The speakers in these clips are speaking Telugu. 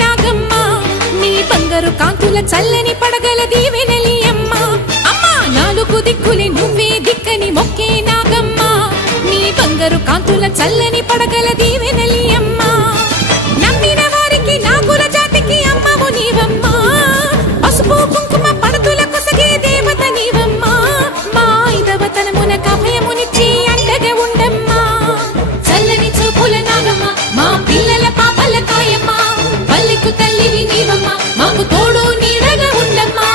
నాగమ్మ నీ బంగారు కాంతుల చల్లని పడగల దీవెనలి అమ్మ అమ్మా నాలుగు దిక్కులే నువ్వే దిక్కని మొక్కే నాగమ్మ నీ బంగారు కాంతుల చల్లని పడగల దీవెనలి అమ్మ నమ్మిన వారికి నాగుల జాతికి అమ్మవు నీవమ్మ పసుపు కుంకుమ పడతుల కొసగే దేవత నీవమ్మ మా ఐదవతనమున కభయమునిచ్చి అండగా ఉండమ్మా చల్లని చూపుల నాగమ్మ మా పిల్లల పాపల కాయమ్మ పల్లెకు తల్లివి నీవమ్మ మాకు తోడు నీడగా ఉండమ్మా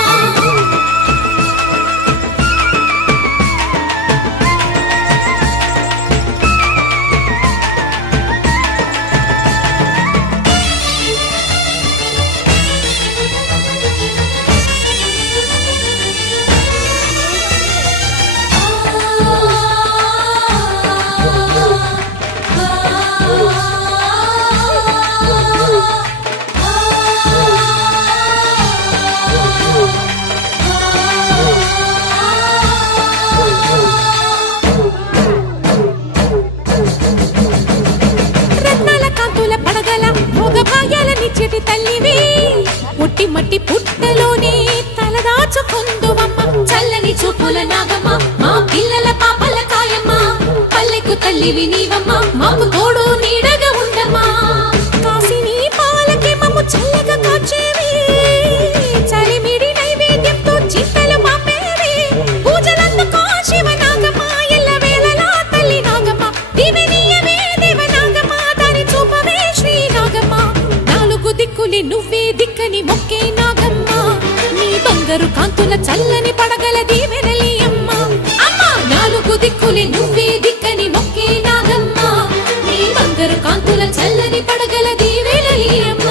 చెటి తల్లివి పుట్టి మట్టి పుట్టలోనే తలదాచుకుందువమ్మ చల్లని చూపుల నాగమ్మ మా పిల్లల పాపల కాయమ్మ పల్లెకు తల్లివి నీవమ్మ మాకు తోడు నీడగా ఉండమ్మా కాసిని పాలకి మమ్ము చల్లగా కాచేవి చలిమిడి నైవేద్యంతో చిత్తలు మాపేవి పూజలందుకో శివ నాగమ్మ ఎల్ల వేళలా తల్లి నాగమ్మ దివెనీయవే దేవ నాగమ్మ దారి చూపవే శ్రీ నాగమ్మ దిక్కులి నువ్వే దిక్కని మొక్కే నాగమ్మ నీ బంగారు కాంతుల చల్లని పడగల దీవెనలి అమ్మ అమ్మా నాలుగు దిక్కులి నువ్వే దిక్కని మొక్కే నాగమ్మ నీ బంగారు కాంతుల చల్లని పడగల దీవెనలి అమ్మ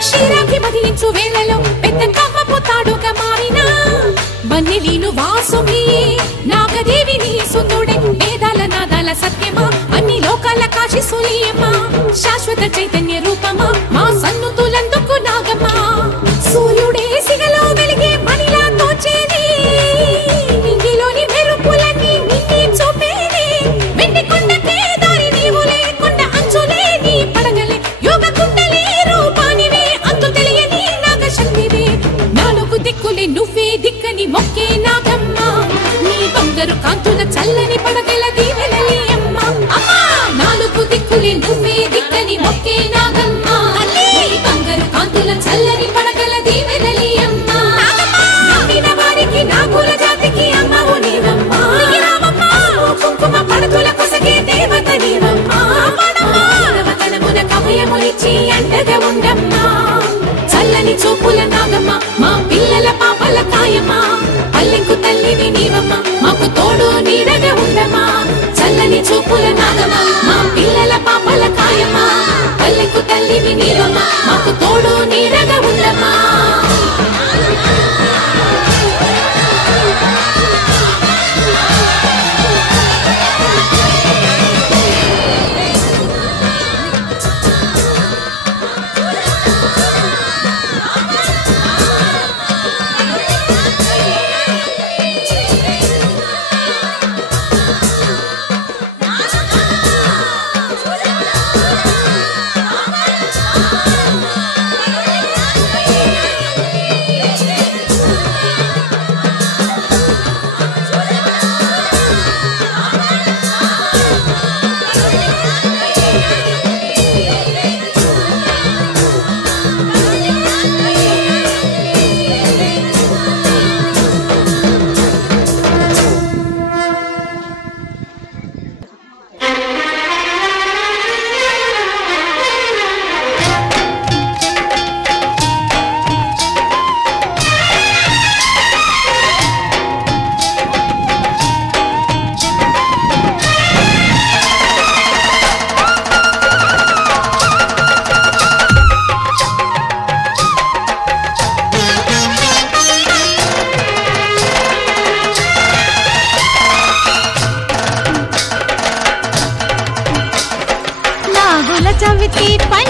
క్షీరాభిమదించు వేళలో పెద్ద కవ్వపు తాడుగా మారిన బన్నెలీను వాసుకి నాగదేవి నీ సుందుడే వేదాల నాదాల సత్యమా అన్ని లోకాల కాశీ సులియమ్మా శాశ్వత చైతన్య రూపమా మా సన్నుతులందుకు నాగమ్మ సూర్యుడే సిగలో వెలిగే మణిలా తోచేది ఇంగిలోని మెరుపులన్నీ నిన్నే చూపేది వెండి కొండకే దారి నీవులే కొండ అంచులే నీ పడగలే యోగ కుండలే రూపానివే అంతు తెలియని నాగశక్తివే నాలుగు దిక్కులే నువ్వే దిక్కని మొక్కే నాగమ్మ నీ బంగారు కాంతుల చల్లని పడగల దీవెనలి అమ్మ అమ్మా నాలుగు దిక్కులే నువ్వే దిక్కని మొక్కే నాగమ్మ నీ బంగారు కాంతుల చల్లని పడగల దీవెనలి అమ్మ నమ్మిన వారికి నాగుల జాతికి అమ్మవు నీవమ్మ కుంకుమ పడతుల కొసగే దేవత నీవమ్మ ఐదవతనమున కభయమునిచ్చి అండగా ఉండమ్మా చల్లని చూపుల నాగమ్మ మా పిల్లల పాపల కాయమ్మ పల్లెకు తల్లివి నీవమ్మ మాకు తోడు నీడగా ఉండమ్మా చల్లని చూపుల నాగమ్మ మా పిల్లల పాపల కాయమ్మ పల్లెకు తల్లివి నీవమ్మ మాకు తోడు నీడగా ఉండమ్మా పై